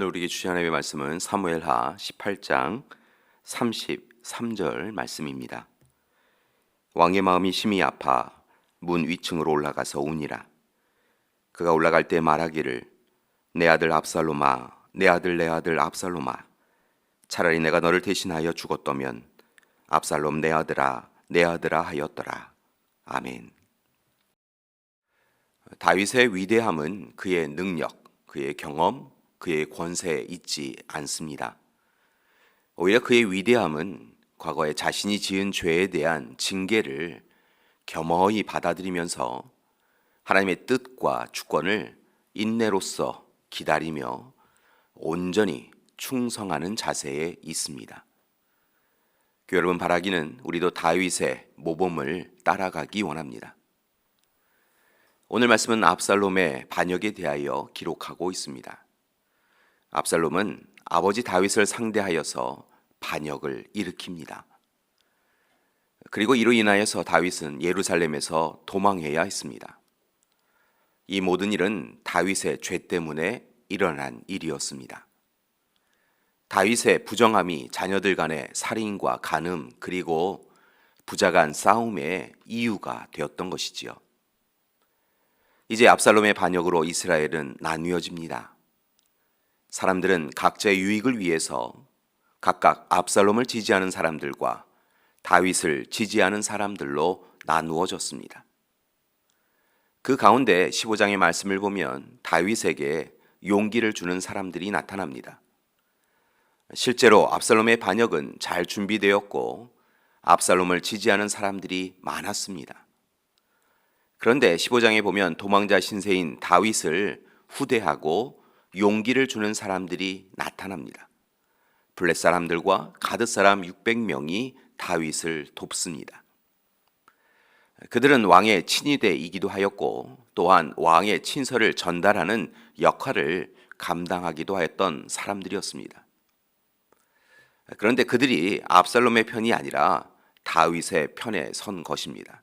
오늘 우리에게 주신 하나님의 말씀은 사무엘하 18장 33절 말씀입니다. 왕의 마음이 심히 아파 문 위층으로 올라가서 우니라. 그가 올라갈 때 말하기를 내 아들 압살롬아, 내 아들 압살롬아, 차라리 내가 너를 대신하여 죽었더면 압살롬 내 아들아 하였더라. 아멘. 다윗의 위대함은 그의 능력, 그의 경험, 그의 권세에 있지 않습니다. 오히려 그의 위대함은 과거에 자신이 지은 죄에 대한 징계를 겸허히 받아들이면서 하나님의 뜻과 주권을 인내로써 기다리며 온전히 충성하는 자세에 있습니다. 교회 여러분, 바라기는 우리도 다윗의 모범을 따라가기 원합니다. 오늘 말씀은 압살롬의 반역에 대하여 기록하고 있습니다. 압살롬은 아버지 다윗을 상대하여서 반역을 일으킵니다. 그리고 이로 인하여서 다윗은 예루살렘에서 도망해야 했습니다. 이 모든 일은 다윗의 죄 때문에 일어난 일이었습니다. 다윗의 부정함이 자녀들 간의 살인과 간음 그리고 부자 간 싸움의 이유가 되었던 것이지요. 이제 압살롬의 반역으로 이스라엘은 나뉘어집니다. 사람들은 각자의 유익을 위해서 각각 압살롬을 지지하는 사람들과 다윗을 지지하는 사람들로 나누어졌습니다. 그 가운데 15장의 말씀을 보면 다윗에게 용기를 주는 사람들이 나타납니다. 실제로 압살롬의 반역은 잘 준비되었고 압살롬을 지지하는 사람들이 많았습니다. 그런데 15장에 보면 도망자 신세인 다윗을 후대하고 용기를 주는 사람들이 나타납니다. 블렛 사람들과 가드 사람 600명이 다윗을 돕습니다. 그들은 왕의 친위대이기도 하였고 또한 왕의 친서를 전달하는 역할을 감당하기도 하였던 사람들이었습니다. 그런데 그들이 압살롬의 편이 아니라 다윗의 편에 선 것입니다.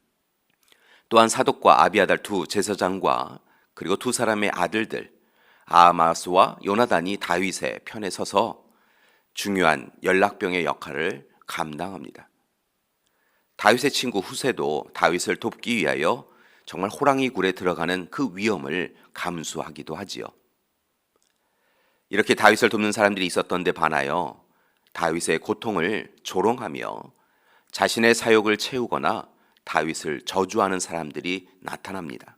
또한 사독과 아비아달 두 제사장과 그리고 두 사람의 아들들 아하마스와 요나단이 다윗의 편에 서서 중요한 연락병의 역할을 감당합니다. 다윗의 친구 후세도 다윗을 돕기 위하여 정말 호랑이 굴에 들어가는 그 위험을 감수하기도 하지요. 이렇게 다윗을 돕는 사람들이 있었던 데 반하여 다윗의 고통을 조롱하며 자신의 사욕을 채우거나 다윗을 저주하는 사람들이 나타납니다.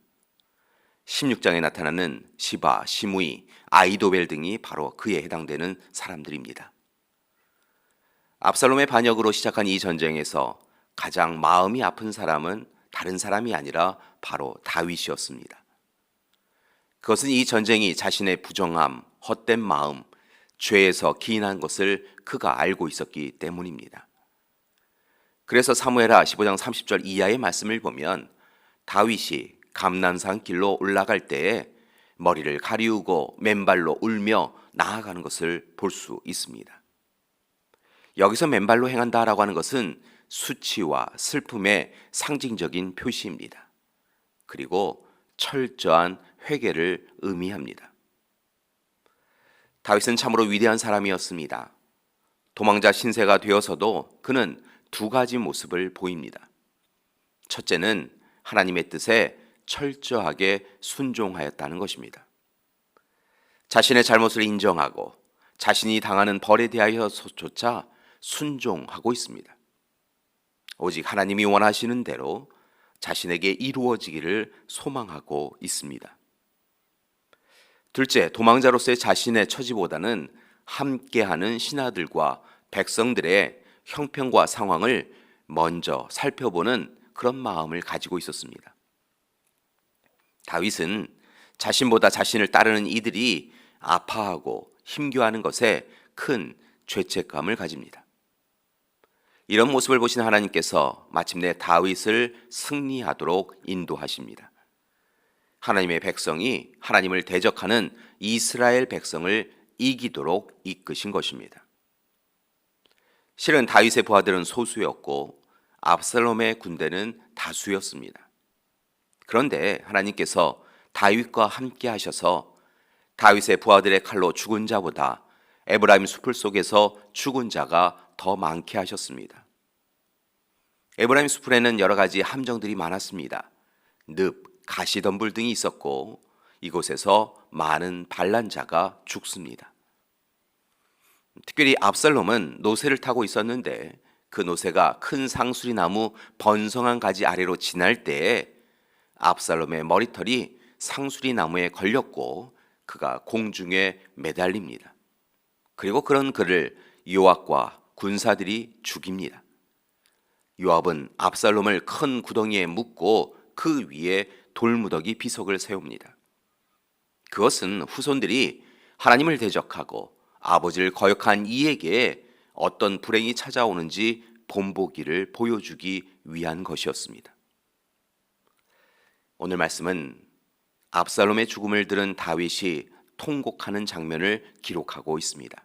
16장에 나타나는 시바, 시므이, 아이도벨 등이 바로 그에 해당되는 사람들입니다. 압살롬의 반역으로 시작한 이 전쟁에서 가장 마음이 아픈 사람은 다른 사람이 아니라 바로 다윗이었습니다. 그것은 이 전쟁이 자신의 부정함, 헛된 마음, 죄에서 기인한 것을 그가 알고 있었기 때문입니다. 그래서 사무엘하 15장 30절 이하의 말씀을 보면 다윗이 감난산 길로 올라갈 때에 머리를 가리우고 맨발로 울며 나아가는 것을 볼 수 있습니다. 여기서 맨발로 행한다라고 하는 것은 수치와 슬픔의 상징적인 표시입니다. 그리고 철저한 회개를 의미합니다. 다윗은 참으로 위대한 사람이었습니다. 도망자 신세가 되어서도 그는 두 가지 모습을 보입니다. 첫째는 하나님의 뜻에 철저하게 순종하였다는 것입니다. 자신의 잘못을 인정하고 자신이 당하는 벌에 대하여조차 순종하고 있습니다. 오직 하나님이 원하시는 대로 자신에게 이루어지기를 소망하고 있습니다. 둘째, 도망자로서의 자신의 처지보다는 함께하는 신하들과 백성들의 형편과 상황을 먼저 살펴보는 그런 마음을 가지고 있었습니다. 다윗은 자신보다 자신을 따르는 이들이 아파하고 힘겨워하는 것에 큰 죄책감을 가집니다. 이런 모습을 보신 하나님께서 마침내 다윗을 승리하도록 인도하십니다. 하나님의 백성이 하나님을 대적하는 이스라엘 백성을 이기도록 이끄신 것입니다. 실은 다윗의 부하들은 소수였고 압살롬의 군대는 다수였습니다. 그런데 하나님께서 다윗과 함께 하셔서 다윗의 부하들의 칼로 죽은 자보다 에브라임 숲을 속에서 죽은 자가 더 많게 하셨습니다. 에브라임 숲에는 여러 가지 함정들이 많았습니다. 늪, 가시덤불 등이 있었고 이곳에서 많은 반란자가 죽습니다. 특별히 압살롬은 노새를 타고 있었는데 그 노새가 큰 상수리 나무 번성한 가지 아래로 지날 때에 압살롬의 머리털이 상수리 나무에 걸렸고 그가 공중에 매달립니다. 그리고 그런 그를 요압과 군사들이 죽입니다. 요압은 압살롬을 큰 구덩이에 묻고 그 위에 돌무더기 비석을 세웁니다. 그것은 후손들이 하나님을 대적하고 아버지를 거역한 이에게 어떤 불행이 찾아오는지 본보기를 보여주기 위한 것이었습니다. 오늘 말씀은 압살롬의 죽음을 들은 다윗이 통곡하는 장면을 기록하고 있습니다.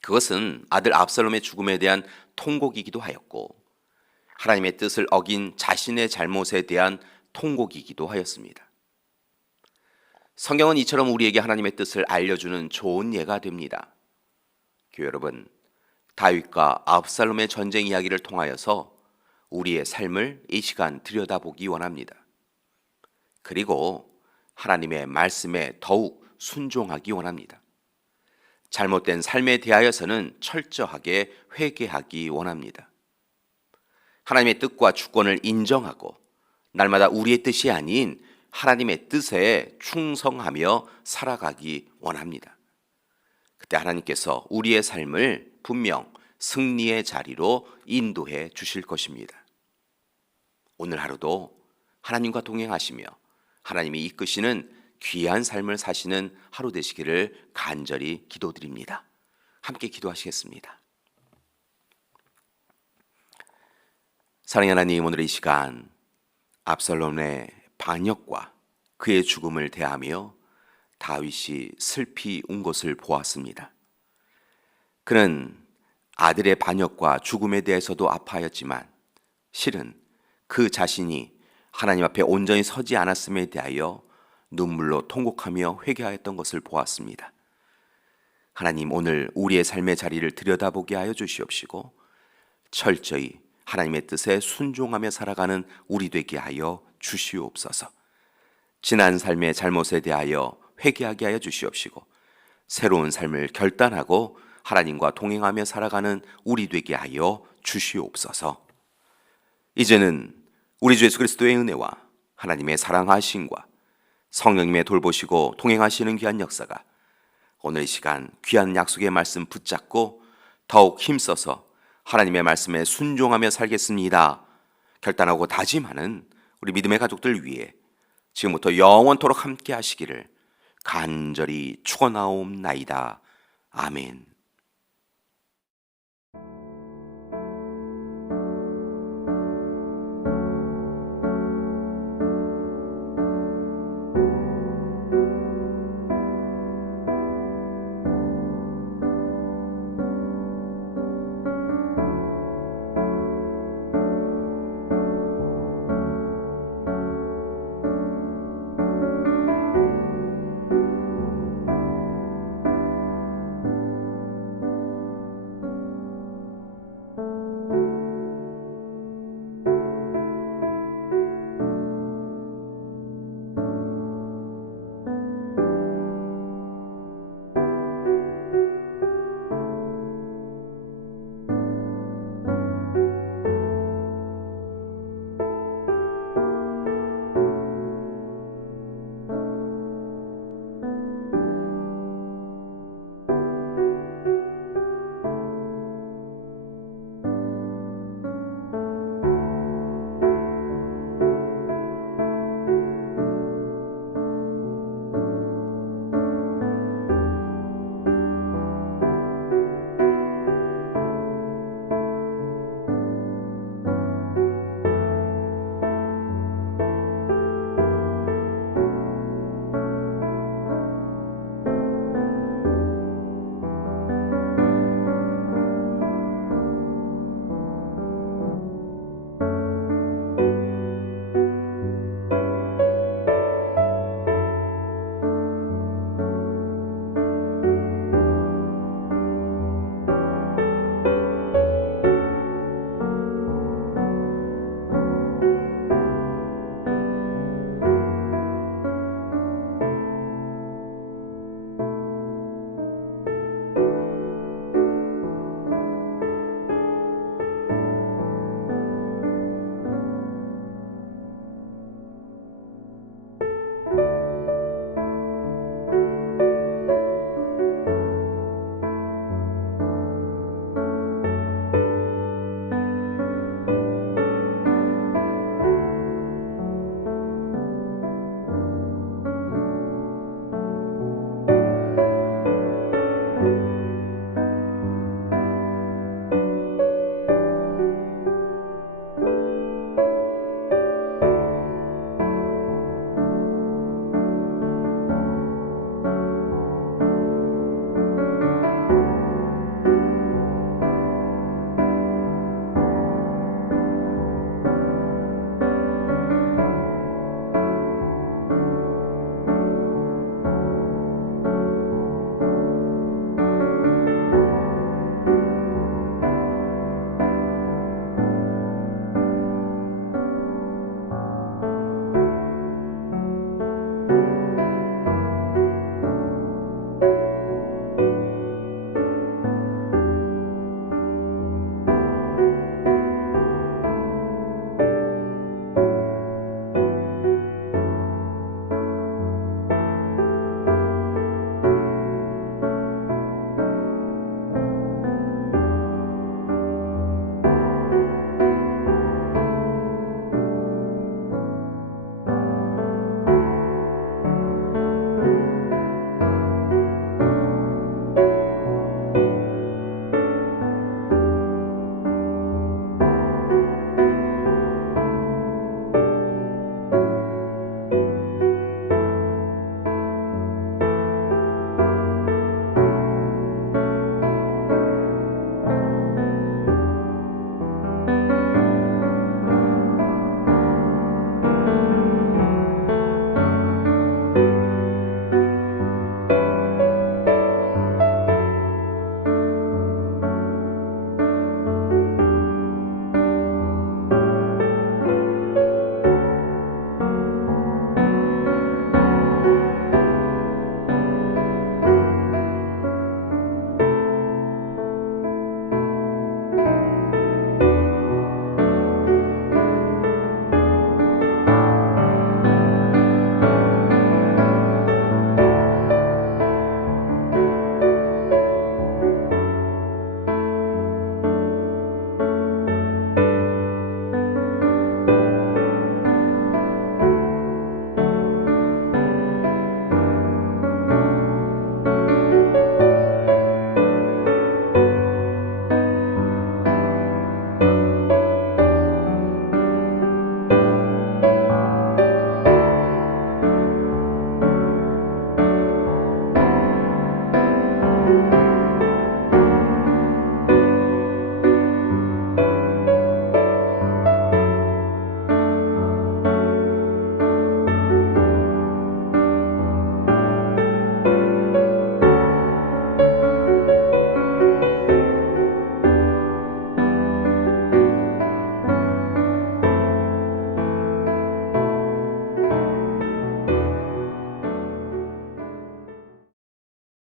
그것은 아들 압살롬의 죽음에 대한 통곡이기도 하였고 하나님의 뜻을 어긴 자신의 잘못에 대한 통곡이기도 하였습니다. 성경은 이처럼 우리에게 하나님의 뜻을 알려주는 좋은 예가 됩니다. 교회 여러분, 다윗과 압살롬의 전쟁 이야기를 통하여서 우리의 삶을 이 시간 들여다보기 원합니다. 그리고 하나님의 말씀에 더욱 순종하기 원합니다. 잘못된 삶에 대하여서는 철저하게 회개하기 원합니다. 하나님의 뜻과 주권을 인정하고 날마다 우리의 뜻이 아닌 하나님의 뜻에 충성하며 살아가기 원합니다. 그때 하나님께서 우리의 삶을 분명 승리의 자리로 인도해 주실 것입니다. 오늘 하루도 하나님과 동행하시며 하나님이 이끄시는 귀한 삶을 사시는 하루 되시기를 간절히 기도드립니다. 함께 기도하시겠습니다. 사랑하는 하나님, 오늘 이 시간 압살롬의 반역과 그의 죽음을 대하며 다윗이 슬피 운 것을 보았습니다. 그는 아들의 반역과 죽음에 대해서도 아파하였지만 실은 그 자신이 하나님 앞에 온전히 서지 않았음에 대하여 눈물로 통곡하며 회개하였던 것을 보았습니다. 하나님, 오늘 우리의 삶의 자리를 들여다보게 하여 주시옵시고 철저히 하나님의 뜻에 순종하며 살아가는 우리 되게 하여 주시옵소서. 지난 삶의 잘못에 대하여 회개하게 하여 주시옵시고 새로운 삶을 결단하고 하나님과 동행하며 살아가는 우리 되게 하여 주시옵소서. 이제는 우리 주 예수 그리스도의 은혜와 하나님의 사랑하심과 성령님의 돌보시고 동행하시는 귀한 역사가 오늘 이 시간 귀한 약속의 말씀 붙잡고 더욱 힘써서 하나님의 말씀에 순종하며 살겠습니다 결단하고 다짐하는 우리 믿음의 가족들 위해 지금부터 영원토록 함께 하시기를 간절히 축원하옵나이다. 아멘.